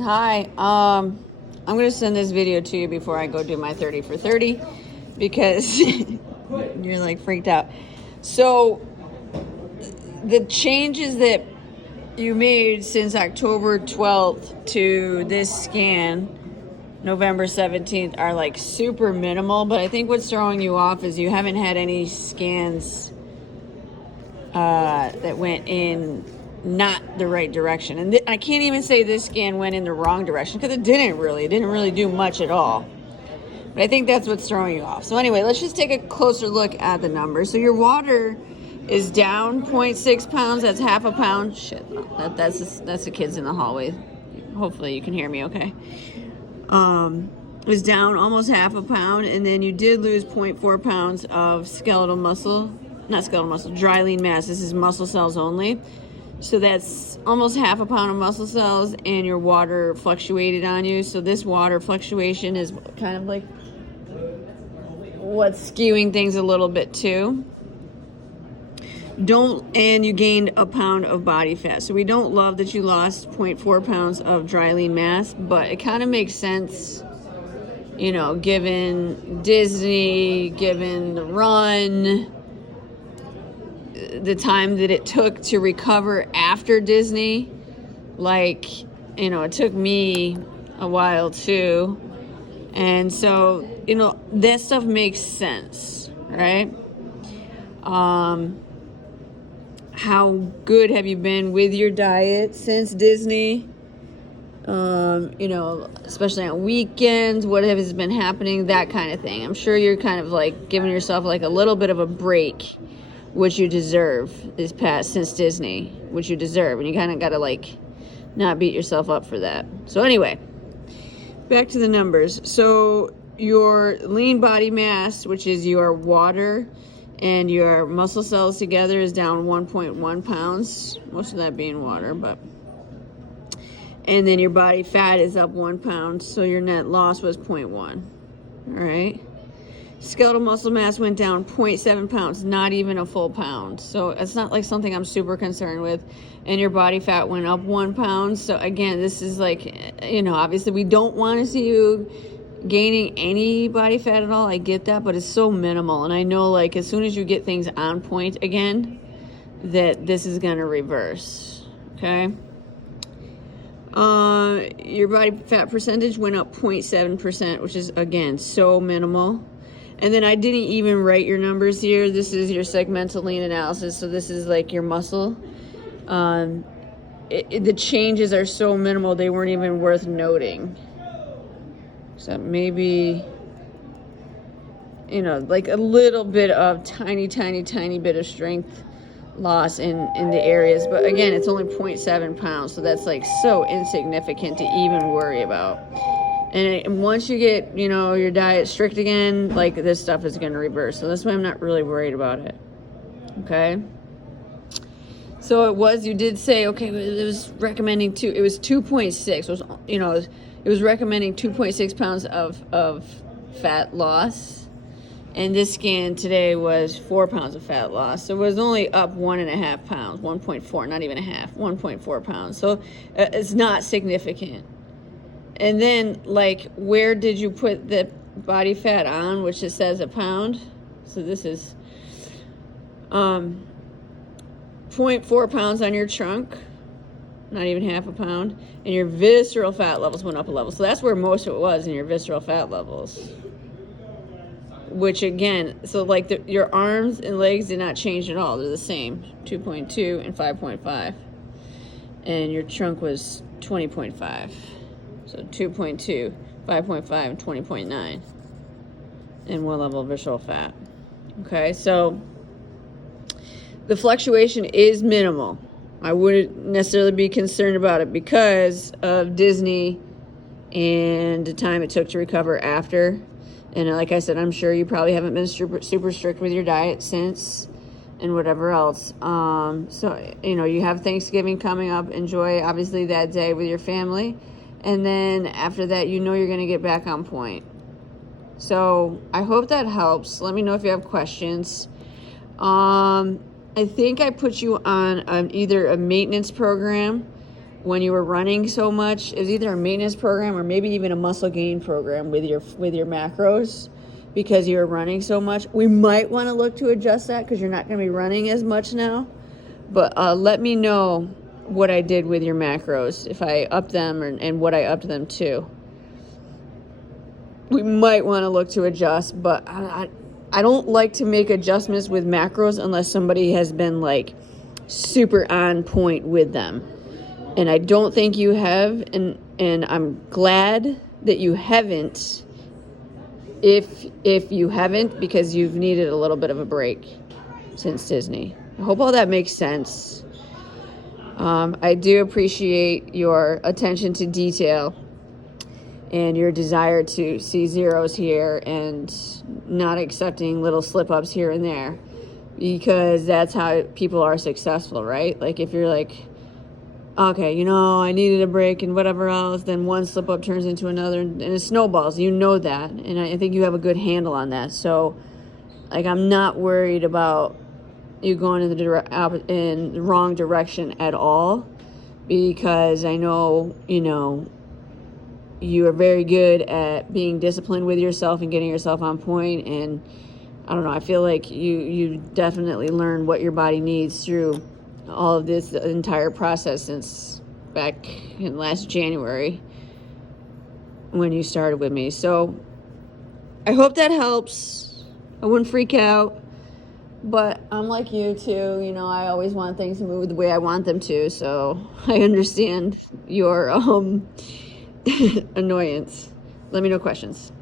Hi. I'm gonna send this video to you before I go do my 30 for 30 because you're like freaked out. So the changes that you made since October 12th to this scan, November 17th, are like super minimal, but I think what's throwing you off is you haven't had any scans that went in not the right direction. And I can't even say this scan went in the wrong direction because it didn't really do much at all. But I think that's what's throwing you off. So anyway, let's just take a closer look at the numbers. So your water is down 0.6 pounds. That's half a pound. Shit, that's the kids in the hallway. Hopefully you can hear me okay. Was down almost half a pound, and then you did lose 0.4 pounds of skeletal muscle, not skeletal muscle, dry lean mass. This is muscle cells only. So that's almost half a pound of muscle cells, and your water fluctuated on you. So this water fluctuation is kind of like what's skewing things a little bit too. And you gained a pound of body fat. So we don't love that you lost 0.4 pounds of dry lean mass, but it kind of makes sense, you know, given Disney, given the run, the time that it took to recover after Disney. Like, you know, it took me a while too. And so, you know, that stuff makes sense, right? How good have you been with your diet since Disney? You know, especially on weekends, what has been happening, that kind of thing. I'm sure you're kind of like giving yourself like a little bit of a break, which you deserve since Disney, which you deserve. And you kind of got to like not beat yourself up for that. So anyway, back to the numbers. So your lean body mass, which is your water and your muscle cells together, is down 1.1 pounds. Most of that being water, but. And then your body fat is up 1 pound, so your net loss was 0.1. All right. Skeletal muscle mass went down 0.7 pounds, not even a full pound. So it's not like something I'm super concerned with. And your body fat went up 1 pound. So again, this is like, you know, obviously we don't want to see you gaining any body fat at all. I get that, but it's so minimal. And I know like as soon as you get things on point again, that this is going to reverse. Okay. Your body fat percentage went up 0.7%, which is again so minimal. And then I didn't even write your numbers here. This is your segmental lean analysis. So this is like your muscle. The changes are so minimal they weren't even worth noting. So maybe, you know, like a little bit of tiny bit of strength loss in the areas, but again, it's only 0.7 pounds, so that's like so insignificant to even worry about. And once you get, you know, your diet strict again, like this stuff is going to reverse. So that's why I'm not really worried about it. Okay. So you did say, okay, it was recommending it was 2.6. It was, you know, it was recommending 2.6 pounds of fat loss. And this scan today was 4 pounds of fat loss. So it was only up 1.5 pounds, 1.4, not even a half, 1.4 pounds. So it's not significant. And then, like, where did you put the body fat on, which it says a pound? So this is 0.4 pounds on your trunk, not even half a pound. And your visceral fat levels went up a level. So that's where most of it was, in your visceral fat levels. Which again, so like your arms and legs did not change at all. They're the same, 2.2 and 5.5. And your trunk was 20.5. So 2.2, 5.5, and 20.9 in one level of visceral fat. Okay, so the fluctuation is minimal. I wouldn't necessarily be concerned about it because of Disney and the time it took to recover after. And like I said, I'm sure you probably haven't been super strict with your diet since and whatever else. So, you know, you have Thanksgiving coming up. Enjoy, obviously, that day with your family. And then after that, you know you're going to get back on point. So I hope that helps. Let me know if you have questions. I think I put you on either a maintenance program when you were running so much. It was either a maintenance program or maybe even a muscle gain program with your macros, because you were running so much. We might want to look to adjust that because you're not going to be running as much now. But let me know what I did with your macros, if I upped them and what I upped them to. We might want to look to adjust, but I don't like to make adjustments with macros unless somebody has been like super on point with them. And I don't think you have, and I'm glad that you haven't, if you haven't, because you've needed a little bit of a break since Disney. I hope all that makes sense. I do appreciate your attention to detail and your desire to see zeros here and not accepting little slip-ups here and there, because that's how people are successful, right? Like if you're like, okay, I needed a break and whatever else, then one slip-up turns into another and it snowballs. You know that, and I think you have a good handle on that. So like, I'm not worried about you going in the wrong direction at all, because I know, you are very good at being disciplined with yourself and getting yourself on point. And I don't know, I feel like you definitely learned what your body needs through all of this entire process since back in last January when you started with me. So I hope that helps. I wouldn't freak out, but I'm like you too. I always want things to move the way I want them to. So I understand your annoyance. Let me know questions.